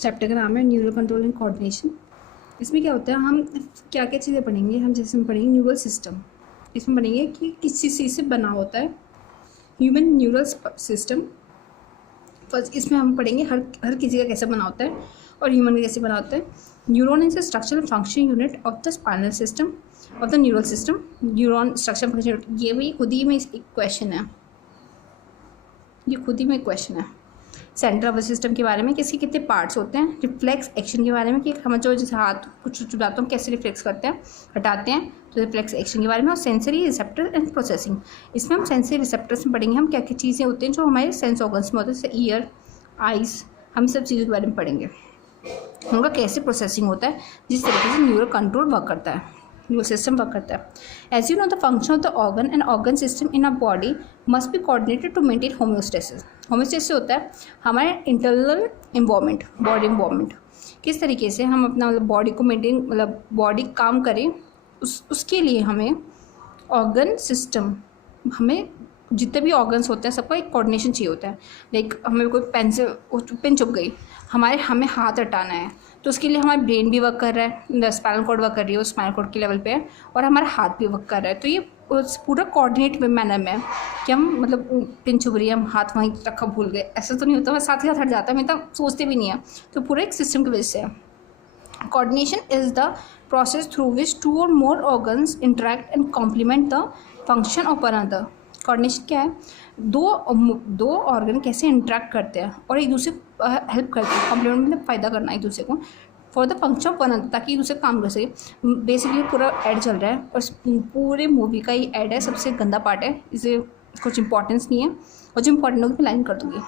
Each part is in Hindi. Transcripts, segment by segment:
चैप्टर का नाम है न्यूरल कंट्रोल एंड कोऑर्डिनेशन। इसमें क्या होता है, हम क्या क्या चीज़ें पढ़ेंगे। हम जैसे में पढ़ेंगे न्यूरल सिस्टम, इसमें पढ़ेंगे कि किस चीज़ से बना होता है ह्यूमन न्यूरल सिस्टम। फर्स्ट इसमें हम पढ़ेंगे हर किसी का कैसे बना होता है और ह्यूमन का कैसे बना होता है। Neuron is the structural function unit of the spinal system of the neural system. Neuron structure function unit, ये भी खुद ही में एक क्वेश्चन है, ये खुद ही में एक क्वेश्चन है। सेंट्रल नर्वस सिस्टम के बारे में, किसके कितने पार्ट्स होते हैं। रिफ्लेक्स एक्शन के बारे में कि हम जो जैसे हाथ कुछ चुराते हैं कैसे रिफ्लेक्स करते हैं, हटाते हैं, तो रिफ्लेक्स एक्शन के बारे में। और सेंसरी रिसेप्टर एंड प्रोसेसिंग, इसमें हम सेंसरी रिसेप्टर्स में पढ़ेंगे हम क्या क्या चीज़ें होती हैं जो हमारे सेंस ऑर्गन्स में होते हैं, जैसे ईयर, आइज़, हम सब चीज़ों के बारे में पढ़ेंगे। उनका कैसे प्रोसेसिंग होता है, जिस तरीके से न्यूरल कंट्रोल वर्क करता है, न्यूरल सिस्टम वर्क करता है। As you know the function of the organ and organ system in a body must be coordinated to maintain homeostasis. Homeostasis होता है हमारे इंटरनल इन्वायरमेंट, बॉडी इन्वायरमेंट, किस तरीके से हम अपना मतलब बॉडी को मेंटेन, मतलब बॉडी काम करे, उसके लिए हमें ऑर्गन सिस्टम, हमें जितने भी ऑर्गन्स होते हैं सबका एक कोऑर्डिनेशन चाहिए होता है। लाइक हमें कोई पेन से पेन चुभ गई, हमें हाथ हटाना है, तो उसके लिए हमारा ब्रेन भी वर्क कर रहा है, स्पाइनल कॉर्ड वर्क कर रही है, स्पाइनल कॉर्ड के लेवल पे है, और हमारा हाथ भी वर्क कर रहा है। तो ये पूरा कोऑर्डिनेट मैनर में है कि हम मतलब पिन चुभ रही है, हम हाथ वहीं रखा भूल गए, ऐसा तो नहीं होता, साथ ही साथ हट जाता है, मैं तो सोचते भी नहीं है। तो पूरा एक सिस्टम की वजह से है। Coordination is the process through which 2 or more organs interact and complement the function of another. Coordination क्या है, दो ऑर्गन कैसे इंटरेक्ट करते हैं और एक दूसरे को हेल्प करते हैं, कॉम्प्लीमेंट मतलब फ़ायदा करना एक दूसरे को, for the function of one, ताकि एक दूसरे काम कर सके। बेसिकली पूरा ऐड चल रहा है और पूरे मूवी का ये ऐड है, सबसे गंदा पार्ट है, इसे कुछ इंपॉर्टेंस नहीं है, और जो इंपॉर्टेंट होगी मैं लाइन कर दूँगी।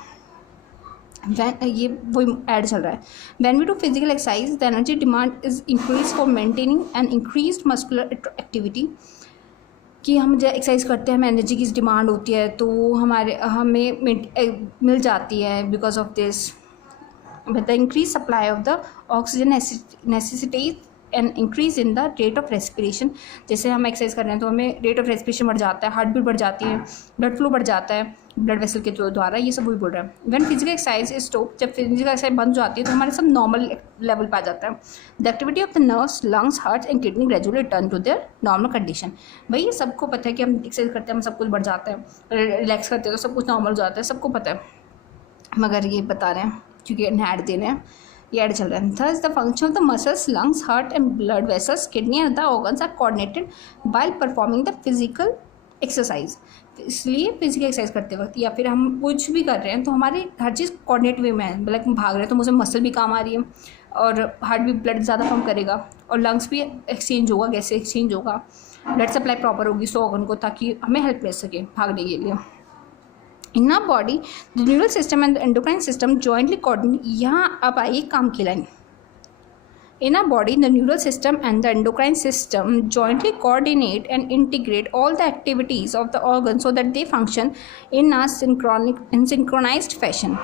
ये वो ऐड चल रहा है। When we do physical exercise the energy demand is increase for maintaining and increase muscular activity, कि हम जब एक्सरसाइज करते हैं हमें एनर्जी की डिमांड होती है, तो हमें मिल जाती है because of this. The increase supply of the oxygen necessities and increase in the rate of respiration. जैसे हम एक्सरसाइज कर रहे हैं तो हमें रेट ऑफ रेस्पिरेशन बढ़ जाता है, हार्ट बीट बढ़ जाती है, ब्लड फ्लो बढ़ जाता है ब्लड वेसल के द्वारा, ये सब वही बोल रहा है। When physical exercise is stop, जब फिजिकल एक्सरसाइज बंद हो जाती है तो हमारे सब नॉर्मल लेवल पर आ जाता है। The activity of the nerves, lungs, heart and kidney gradually return to their normal condition. भाई सबको पता है कि हम एक्सरसाइज करते हैं हम सब कुछ बढ़ जाता है, रिलैक्स करते हैं तो सब कुछ नॉर्मल हो जाता है, सबको पता है, मगर ये बता रहे हैं क्योंकि ऐड दे रहे हैं, ये ऐड चल रहा है। Thus the function of the muscles, lungs, heart and blood vessels, kidney and the organs are coordinated by performing the physical exercise. इसलिए फिजिकल एक्सरसाइज करते वक्त या फिर हम कुछ भी कर रहे हैं तो हमारी हर चीज़ कोऑर्डिनेट वे में है। मतलब हम भाग रहे हैं तो मुझे मसल भी काम आ रही है, और हार्ट भी ब्लड ज़्यादा पंप करेगा, और लंग्स भी एक्सचेंज होगा, गैस एक्सचेंज होगा, ब्लड सप्लाई प्रॉपर होगी सो ऑर्गन को, ताकि हमें हेल्प मिल सके भागने के लिए। In a body the neural system and the endocrine system jointly coordinate. यहाँ अब आइए काम की line. In our body, the neural system and the endocrine system jointly coordinate and integrate all the activities of the organ so that they function in a synchronized fashion.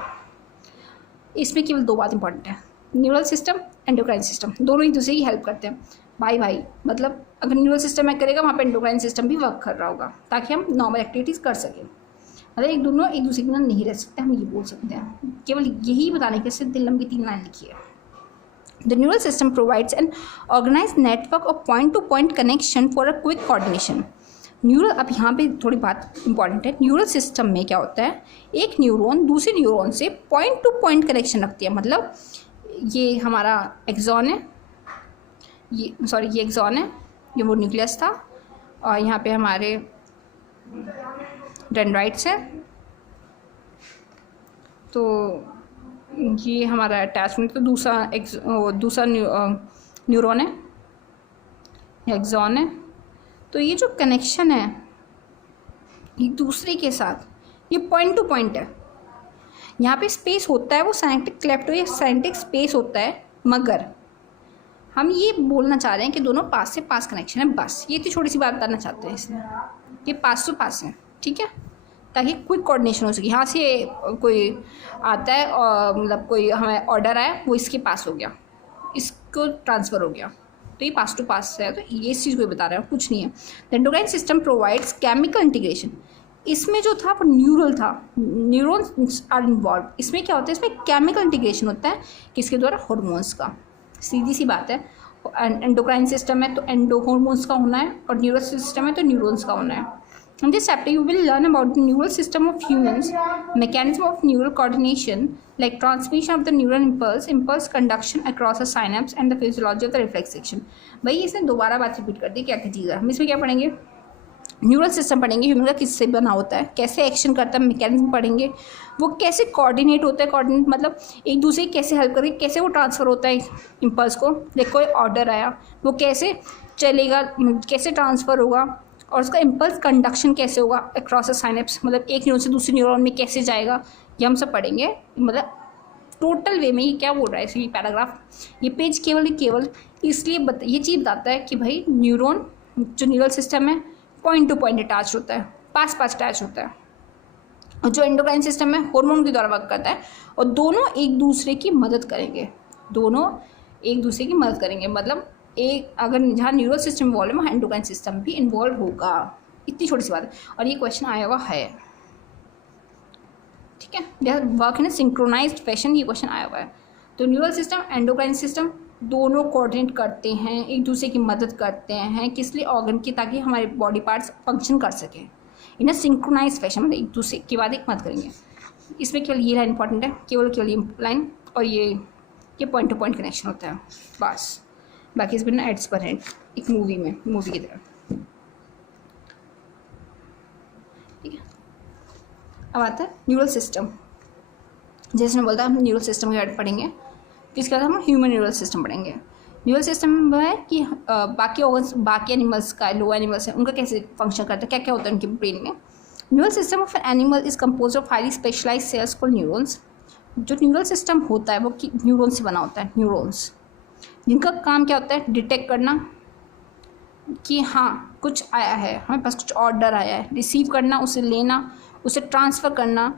इसमें केवल 2 बात इंपॉर्टेंट है, न्यूरल सिस्टम, एंडोक्राइन सिस्टम, दोनों एक दूसरे की हेल्प करते हैं। भाई मतलब अगर न्यूरल सिस्टम में करेगा वहाँ पे एंडोक्राइन सिस्टम भी वर्क कर रहा होगा, ताकि हम नॉर्मल एक्टिविटीज़ कर सकें। मतलब दोनों एक दूसरे के बिना नहीं रह सकते, हम ये बोल सकते हैं। केवल यही बताने के सिर्फ दिल लंबी 3 लाइन लिखी है। The neural system provides an organized network of point-to-point connection for a quick coordination. Neural, अब यहाँ पे थोड़ी बात इंपॉर्टेंट है। न्यूरल सिस्टम में क्या होता है, एक न्यूरॉन दूसरे न्यूरॉन से पॉइंट टू पॉइंट कनेक्शन रखती है। मतलब ये हमारा एक्सॉन है, ये एक्सॉन है, ये वो न्यूक्लियस था, और यहाँ पे हमारे डेंड्राइट्स हैं, तो ये हमारा अटैचमेंट, तो दूसरा न्यूरॉन है, एक्सॉन है। तो ये जो कनेक्शन है एक दूसरे के साथ, ये पॉइंट टू पॉइंट है। यहाँ पे स्पेस होता है, वो साइनेटिक क्लेफ्ट या साइनेटिक स्पेस होता है, मगर हम ये बोलना चाह रहे हैं कि दोनों पास से पास कनेक्शन है। बस ये तो छोटी सी बात बताना चाहते हैं इसमें, ये पास टू पास है, ठीक है, ताकि क्विक कोऑर्डिनेशन हो सके। यहाँ से कोई आता है और मतलब कोई हमें ऑर्डर आया, वो इसके पास हो गया, इसको ट्रांसफ़र हो गया, तो ये पास टू पास है। तो ये इस चीज़ को बता रहा है, कुछ नहीं है। The endocrine system provides chemical integration. इसमें जो था वो न्यूरल था, न्यूरॉन्स आर इन्वॉल्व। इसमें क्या होता है, इसमें केमिकल इंटीग्रेशन होता है किसके द्वारा, हार्मोन्स का। सीधी सी बात है, एंडोक्राइन सिस्टम है तो एंडो हार्मोन्स का होना है, और न्यूरल सिस्टम है तो न्यूरॉन्स का होना है। In this chapter, you will learn about the neural system of humans, mechanism of neural coordination, like transmission of the neural impulse conduction across a synapse, and the physiology of the reflex action. भाई इसने दोबारा बात रिपीट कर दी, क्या क्या चीज़ है। हम इसमें क्या पढ़ेंगे, न्यूरल सिस्टम पढ़ेंगे, ह्यूमन का किससे बना होता है, कैसे एक्शन करता है, मैकेनिज्म पढ़ेंगे, वो कैसे कोऑर्डिनेट होता है। कोऑर्डिनेट मतलब एक दूसरे की कैसे हेल्प करके कैसे वो ट्रांसफ़र होता है इम्पल्स को। देखो कोई ऑर्डर आया, वो कैसे चलेगा, कैसे ट्रांसफ़र होगा, और उसका इम्पल्स कंडक्शन कैसे होगा अक्रॉस अ साइनेप्स, मतलब एक न्यूरॉन से दूसरे न्यूरॉन में कैसे जाएगा, ये हम सब पढ़ेंगे। मतलब टोटल वे में ये क्या बोल रहा है, इसलिए पैराग्राफ, ये पेज केवल इसलिए ये चीज़ बताता है कि भाई न्यूरॉन जो न्यूरल सिस्टम है पॉइंट टू पॉइंट अटैच होता है, पास अटैच होता है, और जो एंडोक्राइन सिस्टम है हार्मोन के द्वारा वर्क करता है, और दोनों एक दूसरे की मदद करेंगे, मतलब एक अगर जहाँ न्यूरल सिस्टम इन्वॉल्व है वहाँ एंडोक्राइन सिस्टम भी इन्वॉल्व होगा। इतनी छोटी सी बात है, और ये क्वेश्चन आया हुआ है, ठीक है, वर्क इन सिंक्रोनाइज्ड फैशन, ये क्वेश्चन आया हुआ है। तो न्यूरल सिस्टम एंडोक्राइन सिस्टम दोनों कोऑर्डिनेट करते हैं, एक दूसरे की मदद करते हैं, किस लिए, ऑर्गन की, ताकि हमारे बॉडी पार्ट्स फंक्शन कर सकें इन अ सिंक्रोनाइज्ड फैशन, मतलब एक दूसरे के बाद एक मदद करेंगे। इसमें केवल ये लाइन इंपॉर्टेंट है, केवल ये लाइन, और ये पॉइंट टू पॉइंट कनेक्शन होता है बस। बाकी इसमें ना एड्स पर है एक मूवी की तरह, ठीक है। अब आता है न्यूरल सिस्टम। जैसे मैं बोलता हम न्यूरल सिस्टम के बारे पढ़ेंगे, तो इसके बाद हम ह्यूमन न्यूरल सिस्टम पढ़ेंगे। न्यूरल सिस्टम में है कि बाकी ऑर्गन्स, बाकी एनिमल्स का, लो एनिमल्स हैं, उनका कैसे फंक्शन करता है, क्या क्या होता है उनके ब्रेन में। Neural system of an animal is compose of highly specialise cells called neurons. जो न्यूरल सिस्टम होता है वो न्यूरॉन से बना होता है, न्यूरॉन्स, जिनका काम क्या होता है, डिटेक्ट करना कि हाँ कुछ आया है, हमारे पास कुछ ऑर्डर आया है, रिसीव करना, उसे लेना, उसे ट्रांसफ़र करना,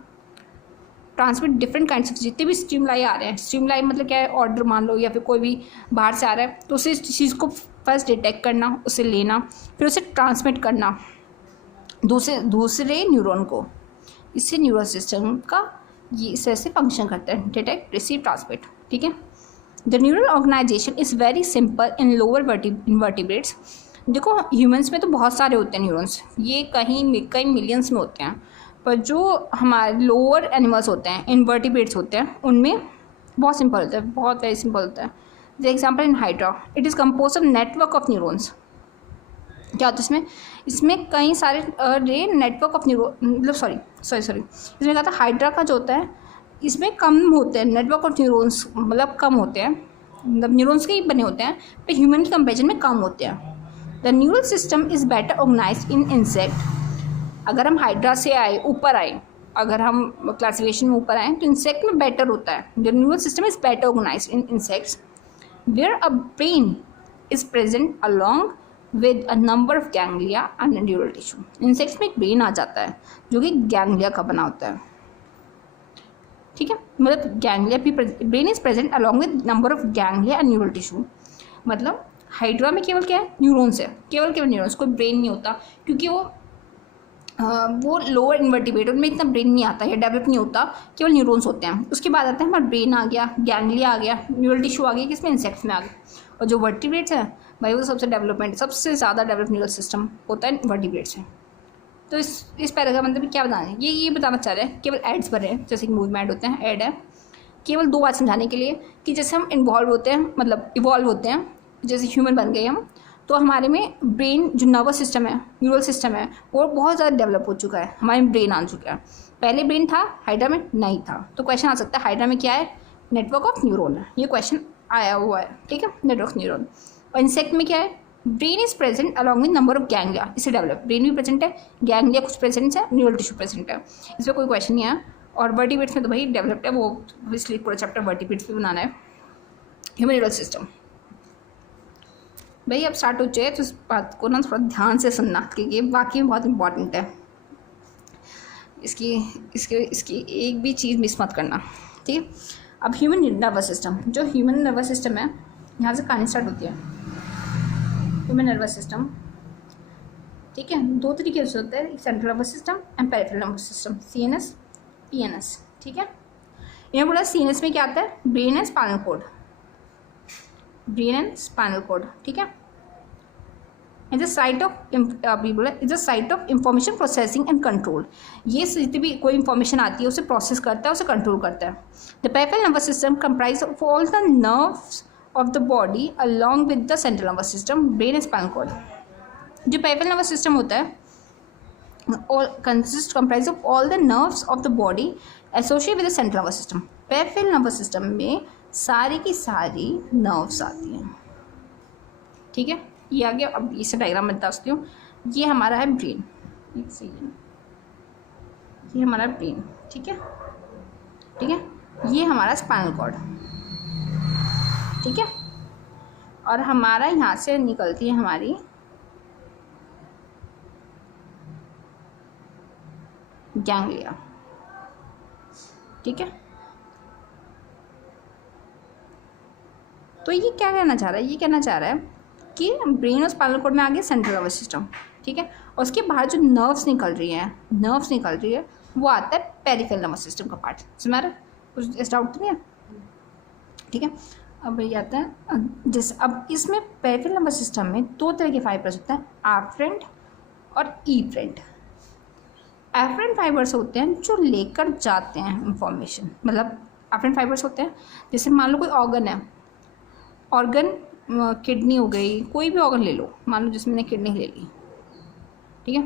ट्रांसमिट डिफरेंट काइंड्स ऑफ, जितने भी स्टिमुलाई आ रहे हैं, स्टिमुलाई मतलब क्या है, ऑर्डर मान लो या फिर कोई भी बाहर से आ रहा है, तो उसे चीज़ को फर्स्ट डिटेक्ट करना, उसे लेना, फिर उसे ट्रांसमिट करना दूसरे न्यूरॉन को। इससे न्यूरल सिस्टम का ये इस तरह से फंक्शन करता है, डिटेक्ट, रिसीव, ट्रांसमिट, ठीक है। The neural organisation is very simple in lower invertebrates. देखो ह्यूमंस में तो बहुत सारे होते हैं न्यूरॉन्स, ये कई मिलियंस में होते हैं, पर जो हमारे लोअर एनिमल्स होते हैं, इनवर्टिब्रेट्स होते हैं, उनमें बहुत सिंपल होता है, बहुत वेरी सिंपल होता है। The example in hydra, it is compose of network of neurons. क्या होता है इसमें कई सारे नेटवर्क ऑफ मतलब सॉरी इसमें कहा था हाइड्रा का जो होता है इसमें कम होते हैं नेटवर्क ऑफ न्यूरॉन्स, मतलब कम होते हैं, मतलब न्यूरॉन्स के ही बने होते हैं, पर ह्यूमन की कंपेरिजन में कम होते हैं। The neural system is better organised in insect. अगर हम हाइड्रा से ऊपर आए, अगर हम क्लासिफिकेशन में ऊपर आए तो इंसेक्ट में बेटर होता है। The neural system is better organised in insects where a brain is present along with a number of ganglia and neural tissue. Insects में एक ब्रेन आ जाता है जो कि गैंग्लिया का बना होता है, ठीक है, मतलब गैंग्लिया भी, brain is present along with number of ganglia and neural tissue. मतलब हाइड्रा में केवल क्या है, न्यूरॉन्स है, केवल न्यूरॉन्स, कोई ब्रेन नहीं होता, क्योंकि वो लोअर इन्वर्टिब्रेट, उनमें इतना ब्रेन नहीं आता या डेवलप नहीं होता, केवल न्यूरॉन्स होते हैं। उसके बाद आता है हमारा ब्रेन आ गया, गैंग्लिया आ गया, न्यूरल टिश्यू आ गया, किसमें, इंसेक्ट्स में आ गया। और जो वर्टिब्रेट्स हैं भाई वो सबसे डेवलपमेंट, सबसे ज़्यादा डेवलप न्यूरल सिस्टम होता है वर्टिब्रेट्स में। तो इस पैराग्राफ मतलब क्या बताना है, ये बताना चाह रहे हैं, केवल एड्स भर रहे हैं, जैसे कि मूवी में ऐड होते हैं, ऐड है केवल दो बात समझाने के लिए कि जैसे हम इन्वॉल्व होते हैं, मतलब इवॉल्व होते हैं, जैसे ह्यूमन बन गए हम, तो हमारे में ब्रेन जो नर्वस सिस्टम है, न्यूरल सिस्टम है, वो बहुत ज़्यादा डेवलप हो चुका है, हमारे ब्रेन आ चुका है। पहले ब्रेन था, हाइड्रा में नहीं था। तो क्वेश्चन आ सकता है हाइड्रा में क्या है, नेटवर्क ऑफ न्यूरॉन है, ये क्वेश्चन आया हुआ है, ठीक है, नेटवर्क ऑफ न्यूरॉन। और इंसेक्ट में क्या है, brain is present along with number of ganglia, इससे डेवलप, ब्रेन भी प्रेजेंट है, गैंग्लिया कुछ प्रेजेंट है, न्यूरल टिश्यू प्रेजेंट है, इसमें कोई क्वेश्चन नहीं है। और वर्टिब्रेट्स में तो भाई डेवलप्ड है, वो इसलिए पूरा चैप्टर वर्टिब्रेट्स पे बनाना है। ह्यूमन न्यूरल सिस्टम भाई अब स्टार्ट हो जाए तो इस बात को ना थोड़ा ध्यान से सुनना, क्योंकि वाकई में बहुत इंपॉर्टेंट है, इसकी एक भी चीज़ मिस मत करना, ठीक है। अब ह्यूमन नर्वस सिस्टम, जो ह्यूमन नर्वस सिस्टम है, यहाँ से कहानी स्टार्ट होती है। ह्यूमन नर्वस सिस्टम ठीक है, दो तरीके से होता है, एक central nervous system and peripheral nervous system, CNS PNS। ठीक है, इन्हें बोला CNS में क्या आता है, brain and spinal cord, brain and spinal cord. ठीक है, इज अ साइट ऑफ अभी बोला is a site of information processing and control. ये जितनी भी कोई इंफॉर्मेशन आती है उसे प्रोसेस करता है, उसे कंट्रोल करता है। The peripheral nervous system comprise of all the nerves of the body along with the central nervous system, brain and spinal cord. जो पेरिफेरल नर्वस सिस्टम होता है comprise of all the nerves of the body associate with the central nervous system. Peripheral nervous system में सारी की सारी नर्व्स आती हैं। ठीक है, ये आ गया। अब इसे डायग्राम में बताती हूँ। ये हमारा है ब्रेन, एक सही है, ये हमारा ब्रेन। ठीक है, ठीक है, ये हमारा स्पाइनल कॉर्ड। ठीक है, और हमारा यहाँ से निकलती है हमारी गैंग्लिया। ठीक है, तो ये क्या कहना चाह रहा है, ये कहना चाह रहा है कि ब्रेन और स्पाइनल कॉर्ड में आ गया सेंट्रल नर्वस सिस्टम। ठीक है, और उसके बाहर जो नर्व्स निकल रही है वो आता है पेरिफेरल नर्वस सिस्टम का पार्ट। समझ रहा है, कुछ इस डाउट तो नहीं है। ठीक है, अब ये आता है जैसे अब इसमें पेरिफेरल नर्वस सिस्टम में दो तरह के फाइबर्स होते हैं, एफरेंट और इफरेंट। एफरेंट फाइबर्स होते हैं जो लेकर जाते हैं इंफॉर्मेशन, मतलब एफरेंट फाइबर्स होते हैं जैसे मान लो कोई ऑर्गन है, ऑर्गन किडनी हो गई, कोई भी ऑर्गन ले लो, मान लो जिसमें मैंने किडनी ले ली। ठीक है,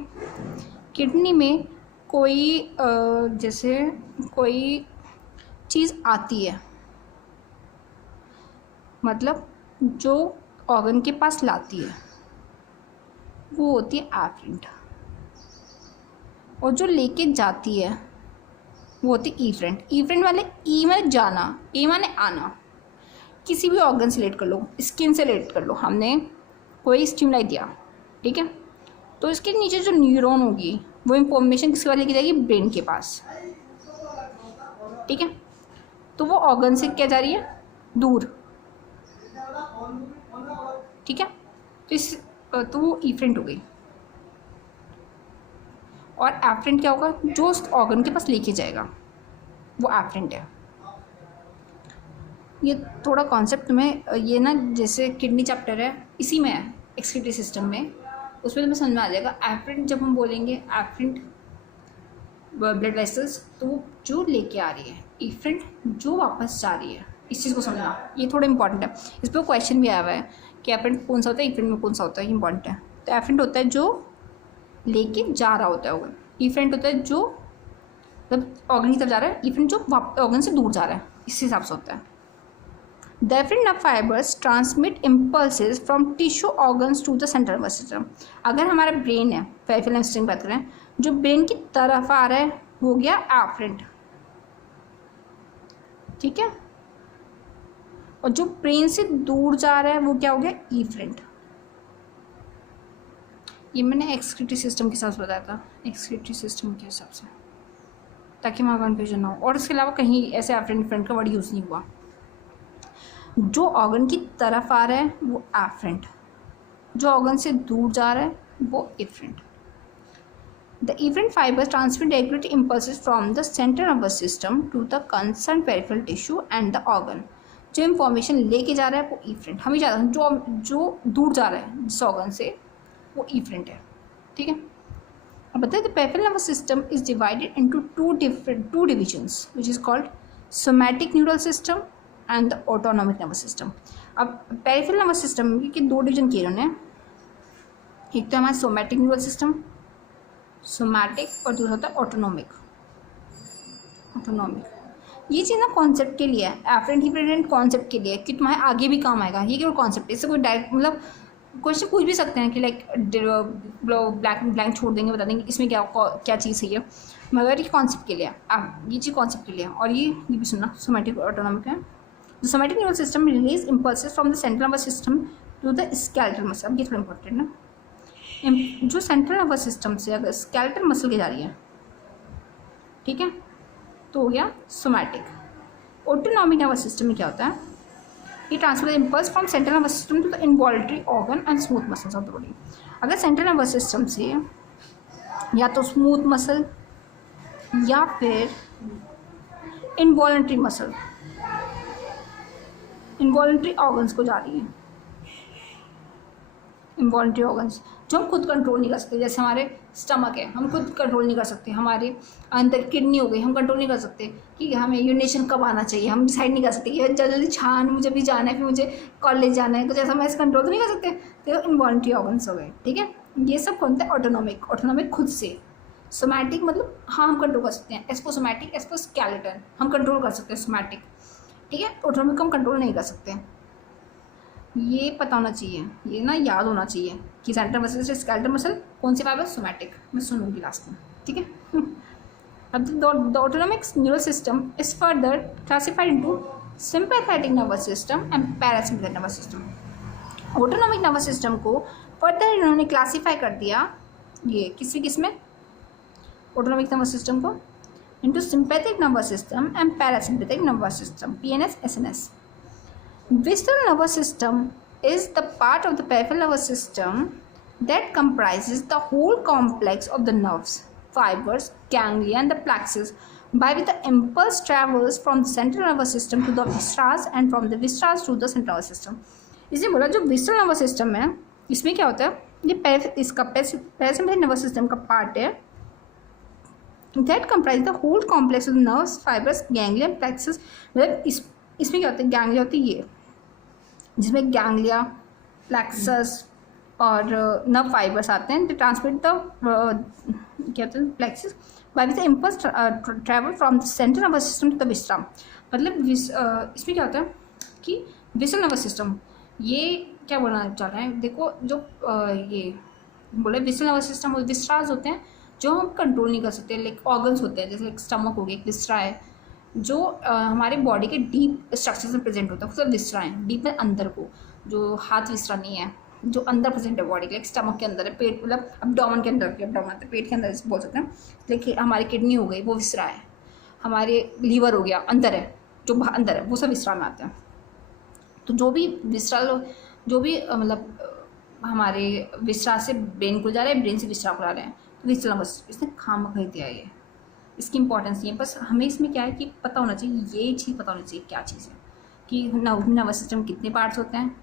किडनी में कोई जैसे कोई चीज़ आती है, मतलब जो ऑर्गन के पास लाती है वो होती है एफरेंट, और जो लेके जाती है वो होती है इफरेंट। इफरेंट वाले ई माने जाना, ए माने आना। किसी भी ऑर्गन से रिलेट कर लो, स्किन से रिलेट कर लो, हमने कोई स्टिमुलाई दिया, ठीक है, तो इसके नीचे जो न्यूरॉन होगी वो इंफॉर्मेशन किसके वाले की जाएगी, ब्रेन के पास। ठीक है, तो वो ऑर्गन से क्या जा रही है, दूर। ठीक है, तो वो इफरेंट हो गई। और एफरेंट क्या होगा, जो उस ऑर्गन के पास लेके जाएगा वो एफरेंट है। ये थोड़ा कॉन्सेप्ट में ये ना जैसे किडनी चैप्टर है इसी में है, एक्सक्रीटरी सिस्टम में, उसमें तुम्हें समझ में आ जाएगा। एफरेंट जब हम बोलेंगे एफरेंट ब्लड वेसल्स, तो जो लेके आ रही है, इफरेंट जो वापस जा रही है। इस चीज़ को समझना, ये थोड़ा इंपॉर्टेंट है। इस पर क्वेश्चन भी आया हुआ है कि एफरेंट कौन सा होता है, इफरेंट में कौन सा होता है, ये इंपॉर्टेंट है। तो एफरेंट होता है जो लेके जा रहा होता है ऑर्गन, इफरेंट होता है जो मतलब ऑर्गन की तरफ जा रहा है, इफरेंट जो ऑर्गन से दूर जा रहा है, इस हिसाब से होता है। The efferent nerve fibers transmit impulses from tissue organs to the central nervous system। अगर हमारा ब्रेन है, पेरिफेरल नर्वस सिस्टम की बात करें, जो ब्रेन की तरफ आ रहा है वो गया एफरेंट। ठीक है, और जो ब्रेन से दूर जा रहा है वो क्या हो गया, इफरेंट। ये मैंने एक्सक्रीटरी सिस्टम के हिसाब से बताया था, एक्सक्रीटरी सिस्टम के हिसाब से, ताकि वहाँ कन्फ्यूजन ना हो। और इसके अलावा कहीं ऐसे एफरेंट इफरेंट का वर्ड यूज़ नहीं हुआ। जो ऑर्गन की तरफ आ रहा है वो एफरेंट, जो ऑर्गन से दूर जा रहा है वो efferent. The efferent fibres transmit regulatory impulses from the central nervous system to the concern peripheral tissue and the organ. जो इंफॉर्मेशन लेके जा रहा है वो इफरेंट, हम ही जाता हैं, जो दूर जा रहा है जिस ऑर्गन से वो इफरेंट है। ठीक है, अब बताइए the peripheral nervous system is divided into two divisions which is called somatic neural system and the autonomic nervous system. अब पेरिफेरल नर्वस सिस्टम के दो डिवीजन किए उन्होंने, एक तो हमारा सोमैटिक न्यूरल सिस्टम, सोमैटिक, और दूसरा होता है ऑटोनॉमिक। ये चीज़ ना कॉन्सेप्ट के लिए है, एफरेंट इफरेंट कॉन्सेप्ट के लिए, कि तुम्हारे आगे भी काम आएगा। ये केवल कॉन्सेप्ट, इससे कोई डायरेक्ट मतलब क्वेश्चन पूछ भी सकते हैं कि लाइक ब्लैंक छोड़ देंगे, बता देंगे इसमें क्या चीज़ है, मगर ये कॉन्सेप्ट के लिए, ये चीज़ कॉन्सेप्ट के लिए। और ये भी सुनना, सोमैटिक और ऑटोनॉमिक है। The somatic nervous system release impulses from the central nervous system to the skeletal muscle। अब ये थोड़ा इंपॉर्टेंट ना, जो सेंट्रल नर्वस सिस्टम से अगर स्केलेटल मसल की जा रही है, ठीक है, तो हो गया सोमैटिक। ऑटोनॉमिक नर्वस सिस्टम में क्या होता है, ये transfer the impulse from central nervous system to the involuntary organ and smooth muscles of the body. अगर सेंट्रल नर्वस सिस्टम से या तो स्मूथ मसल या फिर इनवॉलंटरी मसल, इनवॉलंटरी ऑर्गन्स को जा रही है, इनवॉलंटरी ऑर्गन्स जो हम खुद कंट्रोल नहीं कर सकते, जैसे हमारे स्टमक है हम खुद कंट्रोल नहीं कर सकते, हमारे अंदर किडनी हो गई हम कंट्रोल नहीं कर सकते कि हमें यूरिनेशन कब आना चाहिए, हम डिसाइड नहीं कर सकते कि जल्दी छान मुझे भी जाना है, फिर मुझे कॉलेज जाना है, कुछ ऐसा हम ऐसे कंट्रोल तो नहीं कर सकते। तो इनवॉलंटरी ऑर्गन्स हो गए, ठीक है। ये सब कौन था? ऑटोनॉमिक। ऑटोनॉमिक खुद से। सोमैटिक मतलब हाँ हम कंट्रोल कर सकते हैं। एस्पोसोमैटिक, एस्पोस्केलेटन हम कंट्रोल कर सकते हैं सोमैटिक, ठीक है। ऑटोनॉमिक को हम कंट्रोल नहीं कर सकते। ये पता होना चाहिए, ये ना याद होना चाहिए कि सेंट्रल मसल से स्केलेटल मसल कौन सी फाइबर? सोमैटिक। मैं सुनूंगी लास्ट में, ठीक है। अब the autonomic neural system is further classified into sympathetic nervous system and parasympathetic nervous system. Autonomic nervous system को फर्दर इन्होंने क्लासीफाई कर दिया, ये किस में? ऑटोनॉमिक नर्वस सिस्टम को into sympathetic nervous system and parasympathetic nervous system, PNS, SNS. Visceral nervous system is the part of the peripheral nervous system that comprises the whole complex of the nerves, fibers, ganglia and the plexus, by which the impulse travels from the central nervous system to the viscera and from the viscera to the central nervous system. इसलिए बोला जो visceral nervous system है इसमें क्या होता है? ये इसका पैरासिम्पैथिक नर्वस सिस्टम का पार्ट है that comprises the whole complex of the nerves, fibers, ganglia, plexus. मतलब इसमें क्या होता है? गैंग्लिया होती है ये, जिसमें गैंग्लिया, प्लेक्सस और नर्व फाइबर्स आते हैं। ट्रांसमिट द क्या होता है? Plexus by which the impulse travel from the central nervous system to the विस्ट्राम। मतलब इसमें क्या होता है कि विसरल नर्वस सिस्टम, ये क्या बोलना चाह रहे हैं? देखो जो ये बोले विसरल नर्वस सिस्टम और विस्ट्रास होते हैं जो हम कंट्रोल नहीं कर सकते, लाइक ऑर्गन्स होते हैं, जैसे लाइक स्टमक हो गया, एक विस्ट्रा है जो हमारे बॉडी के डीप स्ट्रक्चर में प्रेजेंट होता है, उसका विस्ट्रा है डीप में अंदर को, जो हाथ विस्ट्रा नहीं है, जो अंदर प्रेजेंट है बॉडी के, लाइक स्टमक के अंदर है, पेट मतलब अब्डोमेन के अंदर, अब्डोमेन पेट के अंदर बोल सकते हैं। लाइक हमारी किडनी हो गई वो विस्ट्रा है, हमारे लीवर हो गया अंदर है, जो अंदर है वो सब विस्ट्रा में आते हैं। तो जो भी विस्ट्रा जो भी मतलब हमारे विस्ट्रा से ब्रेन को जा रहे हैं, ब्रेन से विस्ट्रा को जा रहे हैं, तो विस्ट्रा बस इसने खामखा दिया है, ये इसकी इंपॉर्टेंस नहीं है। बस हमें इसमें क्या है कि पता होना चाहिए, ये चीज़ पता होनी चाहिए क्या चीज़ है, कि नर्वस सिस्टम कितने पार्ट्स होते हैं,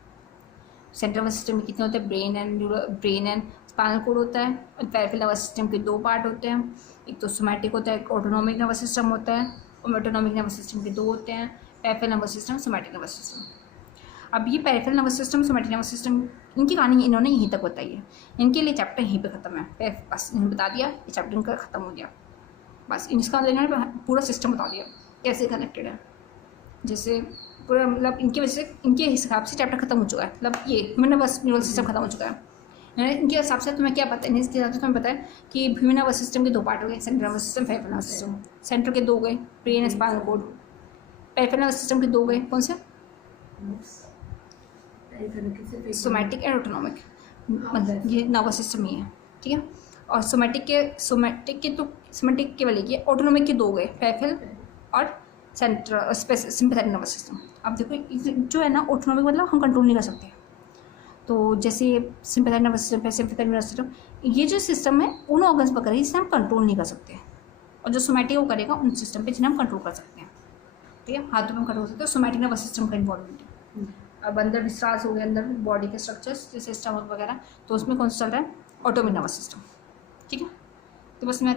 सेंट्रल नर्वस सिस्टम में कितने होते हैं, ब्रेन एंड स्पाइनल कोड होता है, और पेरिफेरल नर्वस सिस्टम के 2 पार्ट होते हैं, एक तो सोमैटिक होता है, एक ऑटोनॉमिक नर्वस सिस्टम होता है, और ऑटोनॉमिक नर्वस सिस्टम के 2 होते हैं, peripheral nervous system, somatic nervous system. अब ये peripheral nervous system, somatic nervous system, इनकी कहानी इन्होंने यहीं तक बताई है, इनके लिए चैप्टर यहीं पे ख़त्म है। बस इन्होंने बता दिया, ये चैप्टर इनका ख़त्म हो गया, बस इसका इन्होंने पूरा सिस्टम बता दिया कैसे कनेक्टेड है, जैसे पूरा मतलब इनकी वजह से, इनके हिसाब से चैप्टर खत्म हो चुका है, मतलब ये नर्वस न्यूरल सिस्टम खत्म हो चुका है। इनके हिसाब से तुम्हें क्या पता है? इसके हिसाब से तुम्हें पता है कि ह्यूमन नर्वस सिस्टम के 2 पार्ट हो गए, central nervous system, peripheral nervous system. Central के 2 गए, brain, spinal cord. Peripheral nervous system के 2 गए, कौन से? सोमैटिक एंड ऑटोनॉमिक, मतलब ये नर्वस सिस्टम ही है, ठीक है। और सोमैटिक के वाले के ऑटोनॉमिक के 2 गए, पेरिफेरल और सेंट्रल सिंपैथेटिक नर्वस सिस्टम। अब देखो जो है ना ऑटोनॉमिक मतलब हम कंट्रोल नहीं कर सकते, तो जैसे sympathetic nervous system, sympathetic nervous system, ये जो सिस्टम है उन ऑर्गन्स पर करेगी जिसे हम कंट्रोल नहीं कर सकते, और जो सोमैटिक वो करेगा उन सिस्टम पे जिन्हें हम कंट्रोल कर सकते हैं, ठीक है। हाथों में कंट्रोल कर सकते हैं, सोमैटिक नर्वस सिस्टम का इन्वॉल्वमेंट है। अब अंदर विस्ट्रास हो गए, अंदर बॉडी के स्ट्रक्चर्स जैसे स्टमक वगैरह, तो उसमें कौन सा चल रहा है? ऑटोनॉमिक नर्वस सिस्टम, ठीक है। तो बस मैं